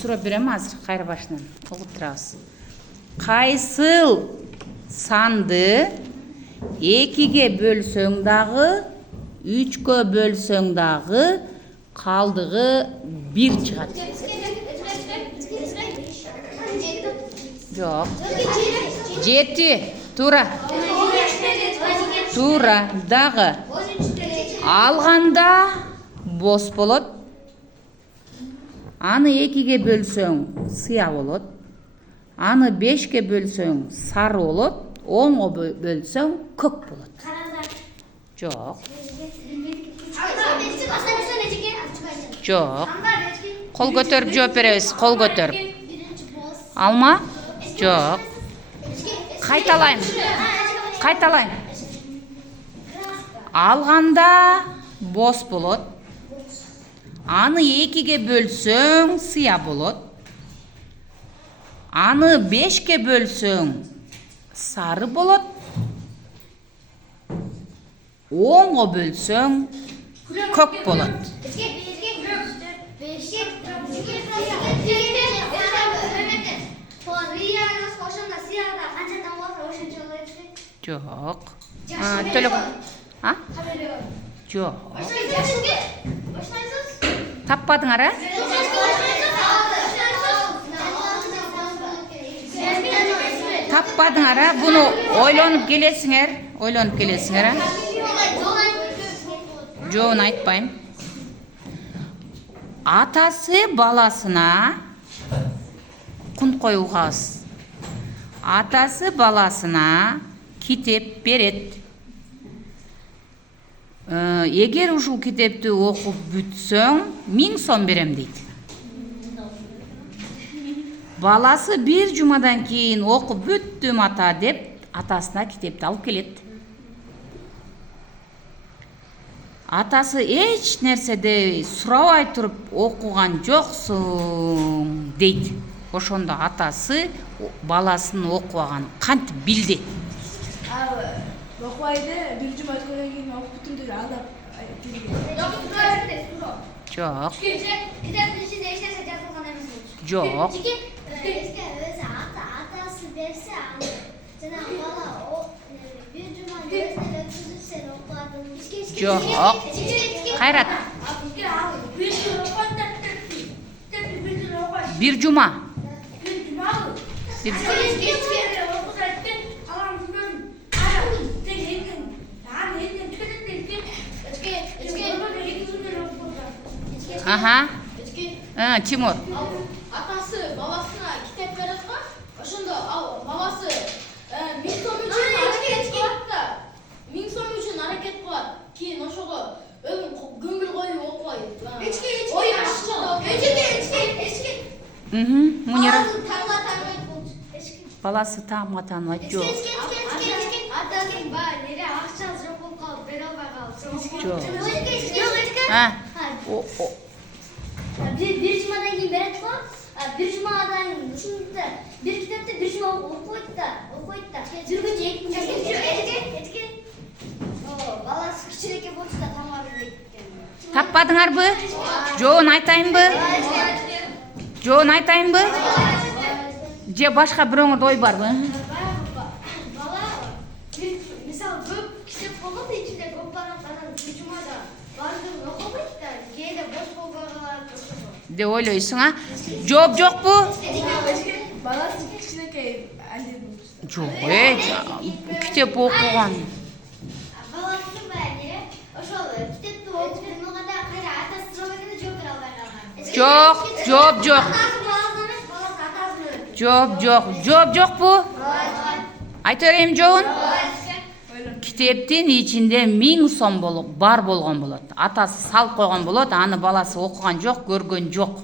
сурап берем азыр кайра башынан угуп турабыз. Кайсыл санды 2-ге бөлсөң дагы, 3-кө бөлсөң дагы калдыгы 1 чыгат? Жок. 7. Туура. Туура. Дагы. Алганда бос болот. Аны 2-ге бөлсөң сыя болот. Аны 5-ке бөлсөң сары болот. 10-го бөлсөң көк болот. Жок. Жок. Кол көтөрүп жооп беребиз. Кол көтөрүп. Алма? Жок. Кайталайм. Кайталайм. Алганда бос болот. Аны 2-ге бөлсөң сыя болот. Аны 5-ке бөлсөң сары болот. 10-го бөлсөң көк болот. Жок. Төлөк. А? Жок. Таппадыңар, а? Таппадыңар, а? Буну ойлонуп келесиңер, а? Жоон айтпайм. Атасы баласына кун коюгабыз. Атасы баласына китеп берет. Эгер ушул китепти окуп бүтсөң, 1000 сом берем дейт. Баласы 1 жумадан кийин окуп бүттүм ата деп атасына китепти алып келет. Атасы эч нерседе сурабай туруп окуган жоксуң дейт. Ошондо атасы баласынын окубаганын кантип билди? Окубайды 1 жума өткөндөн кийин окуп бүттүм деп алдап Жок. Китептин ичинде эч нерсе жазылган эмес. Жок. Өзү атасы берсе, жанагы бала 1 жуманы өзүнө өткүзүп сен окуадың. Жок. Кайрат. 1 жума. Аха. Тимур. Атасы баласына китеп берет го. Ошондо ал баласы 1000 сом үчүн аракет кылат да. 1000 сом үчүн аракет кылат. Кийин ошого өзүн көңүл коюп окубайт. Ой эчке. Мунира. Таңга болчу. Баласы таңга тааныбайт. Жок. Атасынын баары нере акчасы жок болуп калып, бере албай калып. Жок. Bir cumadan keyin berет го. Bir jumadan ушунда bir китепти 1 жума окуйт да. Жүргүнчө 2 күн эткен. Баласы кичинекей болчу да тамак жейт экен. Таппадыңарбы? Жоон айтайынбы? Же башка бирөөңөрдө ой барбы? Бала мисалы көп китеп болот, ичинде көп барат, анан 1 жумада баардыгын окубайт да, кээде бош болбой калат. Деп ойлойсуң, а? Жооп жокпу? баласы кичинекей алим болчу. Жок, китеп окуган. Баласы баары ошол китепти окуп турганда кайра атасы сурап келгенде жооп бере албай калган. Жок. Жооп жокпу? Айта берейин жоон. Китептин ичинде 1000 сом бар болгон болот. Атасы салып койгон болот, аны баласы окуган жок, көргөн жок.